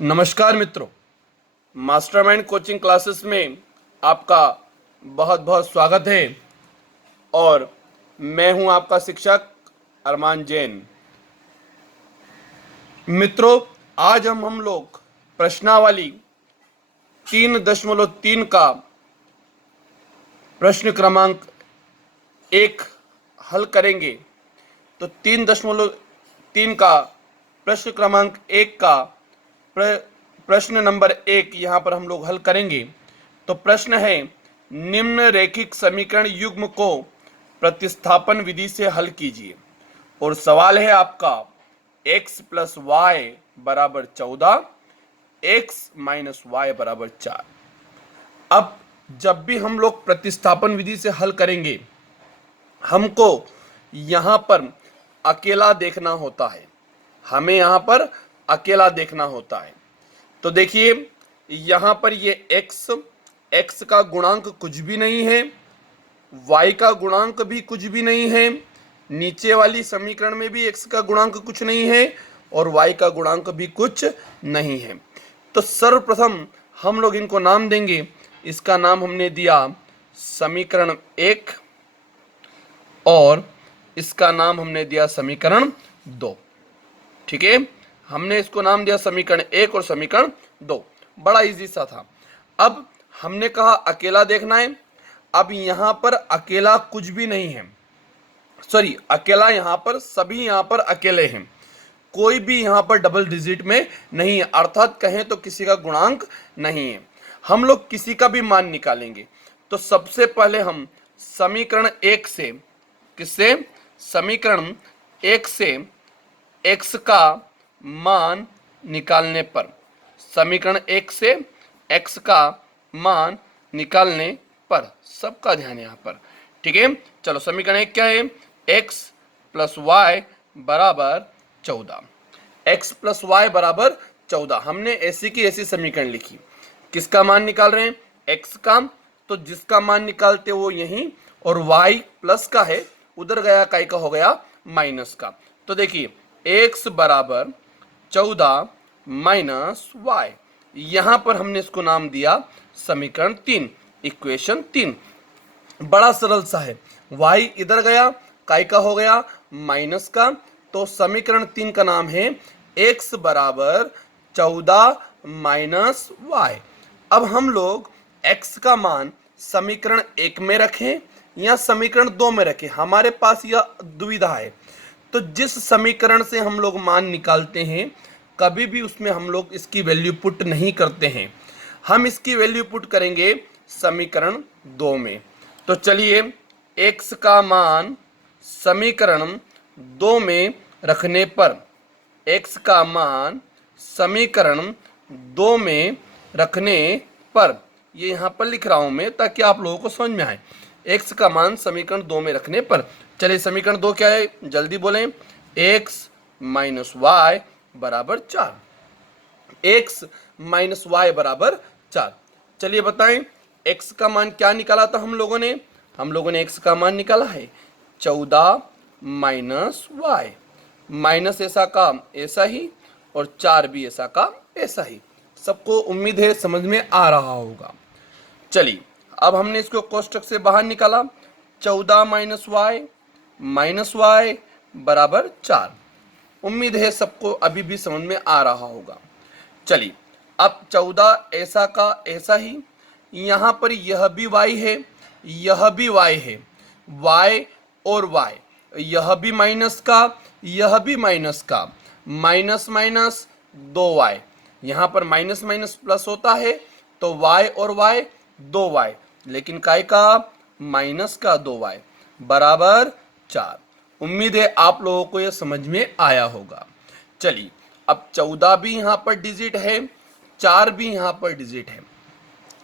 नमस्कार मित्रों, mastermind coaching classes में आपका बहुत बहुत स्वागत है। और मैं हूं आपका शिक्षक अरमान जैन। मित्रों, आज हम लोग प्रश्नावली 3.3 का प्रश्न क्रमांक 1 हल करेंगे। तो 3.3 का प्रश्न क्रमांक 1 का प्रश्न नंबर 1 यहाँ पर हम लोग हल करेंगे। तो प्रश्न है, निम्न रैखिक समीकरण युग्म को प्रतिस्थापन विधि से हल कीजिए। और सवाल है आपका x प्लस वाई बराबर 14, x माइनस वाई बराबर 4। अब जब भी हम लोग प्रतिस्थापन विधि से हल करेंगे, हमको यहाँ पर अकेला देखना होता है। हमें यहाँ पर अकेला देखना होता है। तो देखिए, यहाँ पर ये x का गुणांक कुछ भी नहीं है, y का गुणांक भी कुछ भी नहीं है, नीचे वाली समीकरण में भी x का गुणांक कुछ नहीं है और y का गुणांक भी कुछ नहीं है। तो सर्वप्रथम हम लोग इनको नाम देंगे। इसका नाम हमने दिया समीकरण 1 और इसका नाम हमने दिया समीकरण 2। ठीक है, हमने इसको नाम दिया समीकरण 1 और समीकरण 2। बड़ा इजी सा था। अब हमने कहा अकेला देखना है। अब यहाँ पर अकेला कुछ भी नहीं है, सॉरी, अकेला यहाँ पर सभी यहाँ पर अकेले हैं, कोई भी यहाँ पर डबल डिजिट में नहीं है, अर्थात कहें तो किसी का गुणांक नहीं है। हम लोग किसी का भी मान निकालेंगे। तो सबसे पहले हम समीकरण 1 से, किससे, समीकरण 1 से x का मान निकालने पर, समीकरण 1 से x का मान निकालने पर, सबका ध्यान यहाँ पर। ठीक है, चलो समीकरण 1 क्या है, x प्लस वाई बराबर 14। x प्लस वाई बराबर 14। हमने ऐसी की ऐसी समीकरण लिखी। किसका मान निकाल रहे हैं, x का, तो जिसका मान निकालते वो यहीं, और y प्लस का है, उधर गया काय का हो गया माइनस का। तो देखिए x बराबर 14 माइनस वाई, यहां पर हमने इसको नाम दिया समीकरण 3, इक्वेशन 3। बड़ा सरल सा है, y इधर गया, काय का हो गया माइनस का। तो समीकरण 3 का नाम है x बराबर 14 माइनस वाई। अब हम लोग x का मान समीकरण 1 में रखें या समीकरण 2 में रखें, हमारे पास यह दुविधा है। तो जिस समीकरण से हम लोग मान निकालते हैं, कभी भी उसमें हम लोग इसकी वैल्यू पुट नहीं करते हैं। हम इसकी वैल्यू पुट करेंगे समीकरण 2 में। तो चलिए, x का मान समीकरण 2 में रखने पर, x का मान समीकरण 2 में रखने पर, ये यहाँ पर लिख रहा हूं मैं ताकि आप लोगों को समझ में आए। x का मान समीकरण 2 में रखने पर, चलिए समीकरण 2 क्या है, जल्दी बोलें, x माइनस वाई बराबर 4। x माइनस वाई बराबर 4। चलिए बताएं, x का मान क्या निकाला था हम लोगों ने, x का मान निकाला है 14 माइनस वाई, माइनस ऐसा का ऐसा ही और 4 भी ऐसा का ऐसा ही। सबको उम्मीद है समझ में आ रहा होगा। चलिए, अब हमने इसको कोष्टक से बाहर निकाला, 14 माइनस वाई बराबर 4। उम्मीद है सबको अभी भी समझ में आ रहा होगा। चलिए, अब 14 ऐसा का ऐसा ही, यहाँ पर यह भी y है, यह भी y है, y और y, यह भी माइनस का, यह भी माइनस का, माइनस माइनस 2y, यहाँ पर माइनस माइनस प्लस होता है तो y और y 2y, लेकिन काय का माइनस का 2y बराबर 4। उम्मीद है आप लोगों को यह समझ में आया होगा। चलिए, अब 14 भी यहाँ पर डिजिट है, 4 भी यहाँ पर डिजिट है,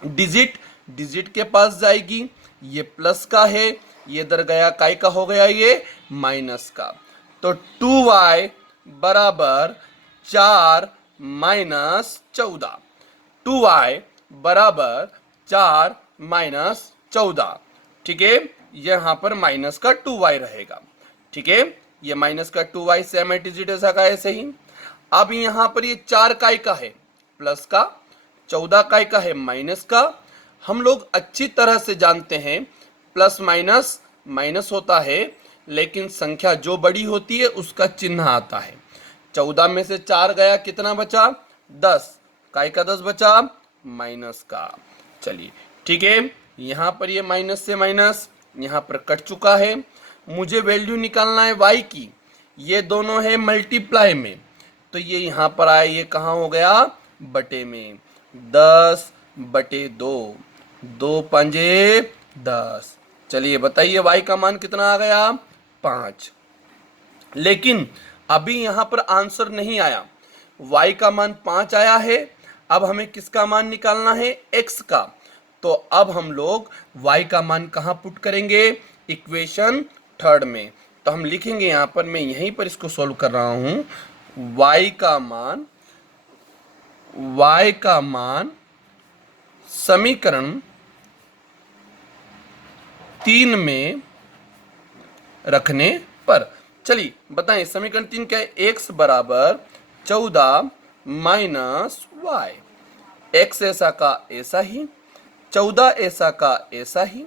डिजिट डिजिट के पास जाएगी, ये प्लस का है, ये इधर गया काय का हो गया ये माइनस का। तो 2y बराबर 4 माइनस 14, 2y बराबर 4 माइनस 14। ठीक है, यहाँ पर माइनस का 2y रहेगा। ठीक है, ये माइनस का 2y सेम डिजिट ऐसा का ऐसे ही। अब यहाँ पर ये 4 काय का है, प्लस का, 14 काय का है माइनस का। हम लोग अच्छी तरह से जानते हैं प्लस माइनस माइनस होता है, लेकिन संख्या जो बड़ी होती है उसका चिन्ह आता है। 14 में से 4 गया, कितना बचा? 10। काय का 10 बचा? माइनस का। चलिए ठीक है, यहाँ पर ये माइनस से माइनस यहाँ पर कट चुका है। मुझे वैल्यू निकालना है y की। ये दोनों है मल्टीप्लाई में, तो ये यहाँ पर आए, ये कहाँ हो गया? बटे में। 10/2, 2 पंजे 10। चलिए बताइए y का मान कितना आ गया? 5। लेकिन अभी यहाँ पर आंसर नहीं आया। y का मान 5 आया है, अब हमें किसका मान निकालना है? x का। तो अब हम लोग y का मान कहाँ पुट करेंगे? इक्वेशन थर्ड में। तो हम लिखेंगे यहाँ पर, मैं यहीं पर इसको सॉल्व कर रहा हूँ, y का मान समीकरण 3 में रखने पर। चलिए बताएं समीकरण 3 क्या है? x बराबर 14 माइनस वाई। x ऐसा का ऐसा ही, 14 ऐसा का ऐसा ही,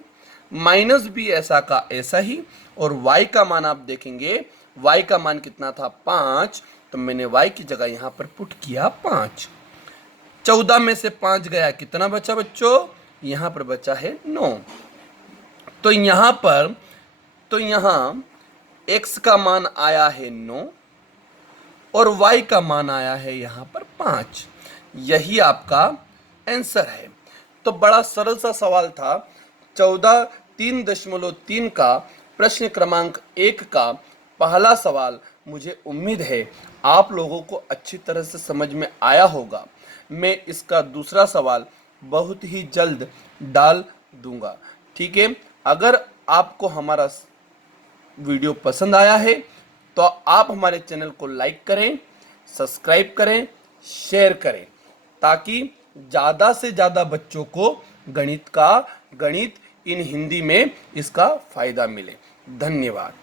माइनस भी ऐसा का ऐसा ही, और y का मान आप देखेंगे, y का मान कितना था? 5। तो मैंने y की जगह यहां पर पुट किया 5। 14 में से 5 गया, कितना बचा बच्चों? यहां पर बचा है 9। तो यहां x का मान आया है 9 और y का मान आया है यहां पर 5। यही आपका आंसर है। तो बड़ा सरल सा सवाल था। 3.3 का प्रश्न क्रमांक 1 का पहला सवाल। मुझे उम्मीद है आप लोगों को अच्छी तरह से समझ में आया होगा। मैं इसका दूसरा सवाल बहुत ही जल्द डाल दूंगा, ठीक है। अगर आपको हमारा वीडियो पसंद आया है तो आप हमारे चैनल को लाइक करें, सब्सक्राइब करें, शेयर करें, ताकि ज़्यादा से ज़्यादा बच्चों को गणित इन हिंदी में इसका फायदा मिले। धन्यवाद।